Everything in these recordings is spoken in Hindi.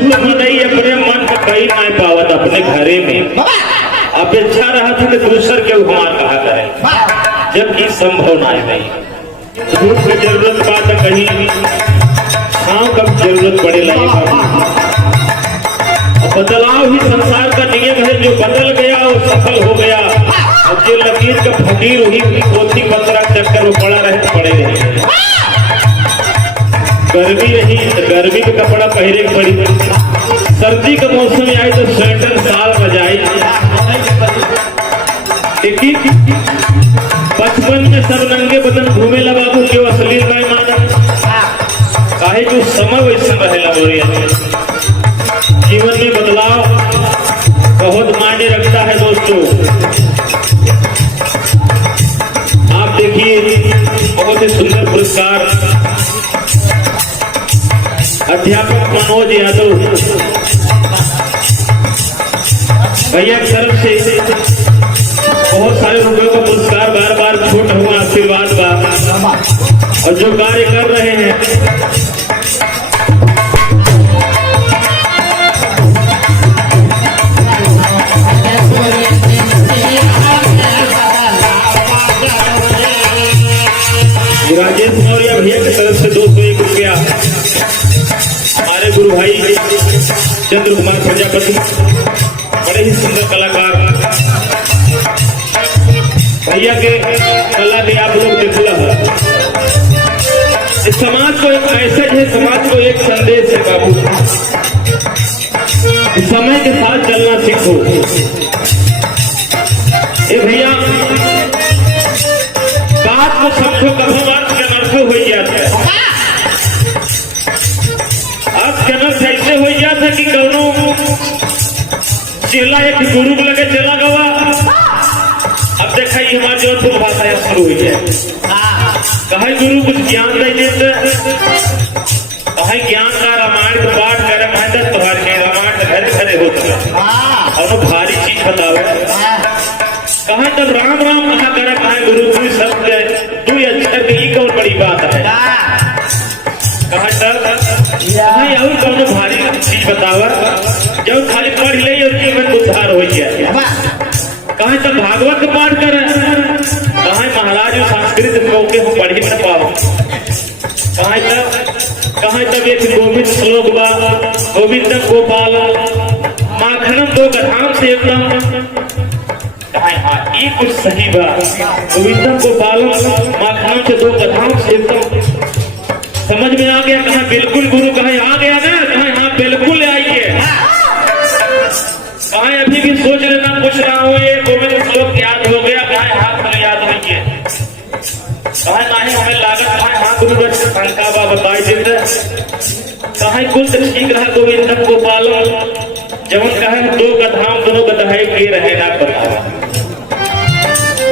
तो मनई अपने मन को कहीं ना पावत अपने घरे में अपेक्षा रहा था कि दूसर के हमार कहा करे जबकि संभव ना है। धूप की जरूरत बात कहीं छांव कब जरूरत पड़े लगी। बदलाव ही संसार का नियम है, जो बदल गया वो सफल हो गया और जो लकीर का फकीर हुई पोथी पत्रा चक्कर वो पड़ा रहे तो पड़े रहे। गर्मी रही तो गर्मी का कपड़ा पहरे के पड़ी, सर्दी का मौसम आए तो स्वेटर साल बजाई। बचपन में सब नंगे बदन घूमे लगा को जो असली नहीं माना काहे जो समय वैसे रहे लगा। जीवन में बदलाव बहुत मायने रखता है दोस्तों। आप देखिए बहुत ही सुंदर पुरस्कार अध्यापक मनोज यादव भैया की तरफ से बहुत सारे रुपयों का पुरस्कार बार बार छूट हुआ आशीर्वाद बा और जो कार्य कर रहे हैं राजेश मौर्य भैया की तरफ से 201 रुपया, हमारे गुरु भाई चंद्र कुमार प्रजापति बड़े ही सुंदर कलाकार भैया के कला भी आप लोग देखला है। इस समाज को एक मैसेज है, समाज को एक संदेश है बाबू, समय के साथ चलना सीखो। ये भैया बात को सबको कभी बात के नर्थ हो जाता है। अब जनक ऐसे हो जाता कि कौनो चेला एक गुरु को लगे चला गवा। अब देखा ये हमारे जौनपुर भाषा शुरू हो जाए कहे गुरु कुछ ज्ञान दे देते कहे ज्ञान का रामायण का पाठ करे मेहनत तुम्हारे के रामायण घरे घरे होता और भारी चीज बतावे कहा तब राम राम कहा करे कहा गुरु तू सब तू अक्षर की कौन बड़ी बात है कहा तब कहा और कौन भारी चीज बतावा जब खाली पढ़ ले और जीवन उद्धार हो गया कहा तब भागवत का पाठ करे कहा महाराज संस्कृत मौके हम पढ़ी न पाओ कहा तब एक गोविंद श्लोक बा गोविंद गोपाल माखनम दो गधाम से एकदम हाँ ये कुछ सही बात गोविंदम को पालन माखनम से 2 कथाओं से एकदम समझ में आ गया। कहा बिल्कुल गुरु कहे आ गया ना कहा हाँ बिल्कुल आइए। कहा अभी भी सोच लेना पूछ रहा हूँ ये गोविंद श्लोक याद हो गया कहा हाँ तो याद हो गया कहा नहीं हमें लागत कहा हाँ गुरु शंका बा बताई देते कहा कुल तो ठीक रहा गोविंदम को पालन जब कहे 2 कथाओं दोनों कथाएं के रहे ना बताओ।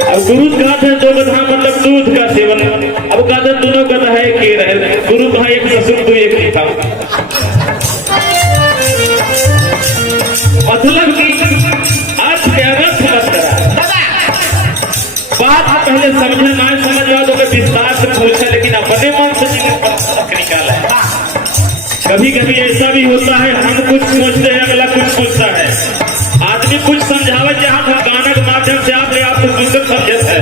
अब गुरु कहा था 2 कथा मतलब दूध का सेवन, अब कहा था दोनों कथा है के रहे गुरु कहा एक ससुर तू एक नहीं था मतलब कि अर्थ के अर्थ मत करा बात पहले समझे ना समझ आओ तो विस्तार से पूछा लेकिन अपने मन से निकाला है। कभी कभी ऐसा भी होता है हम कुछ सोचते हैं अगला कुछ सोचता है। आदमी कुछ समझावे जहाँ था गाना के माध्यम से आपको दूसरे समझे है।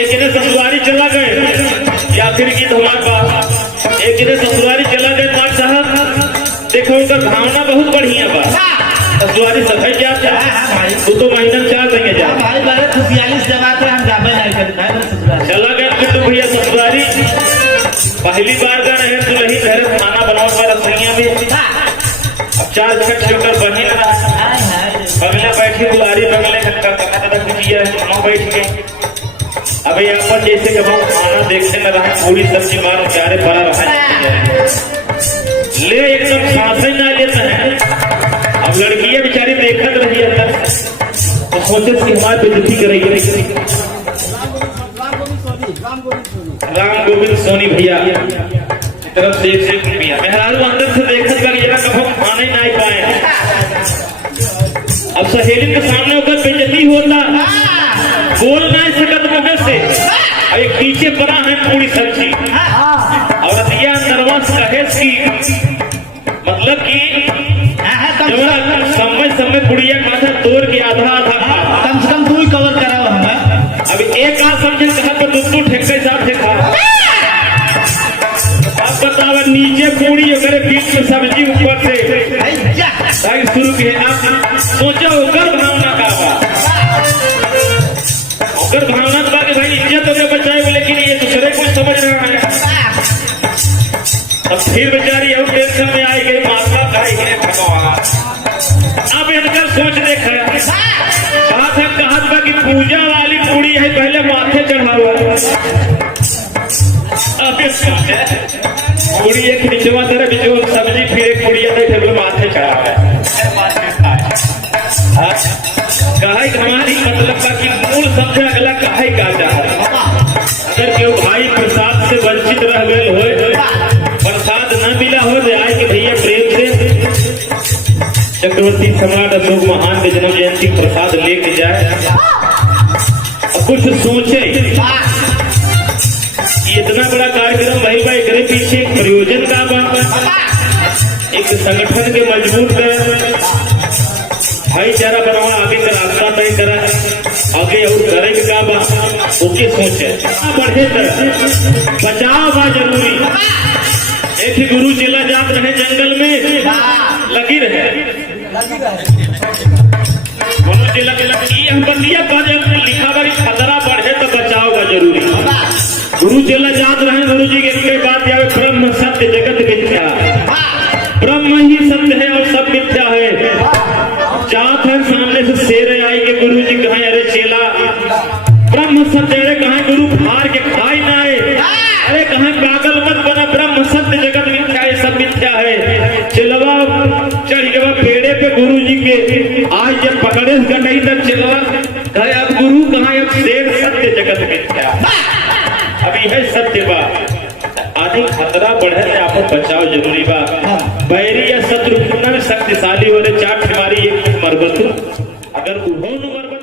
एक इन्हें ससुरारी चला गए या फिर गीत हमारे पास एक इन्हें ससुरारी चला गए मार साहब देखो उनका भावना बहुत बढ़िया बा ससुरारी सफाई क्या तू तो महीना 4 देंगे जा 42 जगह हम चला गए फिर तो भैया ससुरारी पहली बार का रहे दुल्ही घर खाना बनाओ पर रसोइया में अब 4 जगह छोकर बनी रहा बगले बैठी बुआरी बगले बैठ के अब यहाँ जैसे जब हम खाना देखते न रहे पूरी सब्जी मारो प्यारे पड़ा रहा ले एकदम सांसें ना लेते हैं। अब लड़कियां बेचारी देखत रही अंदर तो सोचे कि हमारे पे दुखी करेगी। राम गोविंद सोनी भैया तरफ से 1 रुपया मेहरारू अंदर से देखत लगी जरा कभी खाने ना पाए। अब सहेली के सामने होकर बेइज्जती होता बोल नहीं सकत मुंह से अब एक पीछे पड़ा है पूरी सब्जी और दिया नर्वस कहे की मतलब कि पुड़िया माथा तोड़ के आधा आधा खा। कम से कम तू ही कवर करा हमें। अब एक आ समझे कहा तो दू ठेके साथ खा। अब बतावा नीचे पूड़ी अगर बीच में सब्जी ऊपर से भाई शुरू किए। आप सोचो ओकर भावना का बा, ओकर भावना बा कि भाई इज्जत तो बचाए, लेकिन ये दूसरे को समझ रहा है। अब फिर बेचारी और टेंशन में आई गई, माता कही है भगवान। अब इनका सोच देखा कहा था कि पूजा वाली पूड़ी है पहले माथे चढ़ावा। अब पूड़ी एक निचवा तरह बिचवा सब्जी, फिर एक पूड़िया टेबल माथे चढ़ावा। कहा हमारी मतलब का कि मूल समझे अगला कहा का चाह। अगर केहू भाई प्रसाद से वंचित रह गए हो, प्रसाद न मिला हो तो आए कि भैया प्रेम से चक्रवर्ती सम्राट अशोक महान के जन्म जयंती प्रसाद लेके जाए। कुछ सोचे इतना बड़ा कार्यक्रम भाई भाई करे पीछे एक प्रयोजन का बा, एक संगठन के मजबूत कर भाईचारा बनवा, आगे का रास्ता तय करा, आगे और करेंगे का बा ओके सोचे बढ़े तरह बचाव बा जरूरी। एक गुरु जिला जात रहे जंगल में लगी रहे, गुरु जिला हम बंदिया लिखा बारी खतरा बढ़े तो बचाव बा जरूरी। गुरु जिला जात रहे, गुरु जी के बात आवे ब्रह्म सत्य जगत मिथ्या, ब्रह्म ही सत्य है और सब मिथ्या है। जात है सामने से शेर आई के गुरु जी कहा अरे चेला ब्रह्म सत्य, अरे कहा गुरु फार के खाई ना है, अरे कहा पागल मत बना, ब्रह्म सत्य जगत मिथ्या है सब मिथ्या है। चिलवा चढ़ गया पेड़े पे गुरु जी के, आज जब पकड़े गई तब चिलवा कहे अब गुरु कहा अब शेर सत्य जगत मिथ्या। अभी है सत्य बा, आदि खतरा बढ़े से आप बचाव जरूरी बा। बैरी या शत्रु कितना भी शक्तिशाली हो रहे, चाट बीमारी एक मरबत अगर उहो न मरबत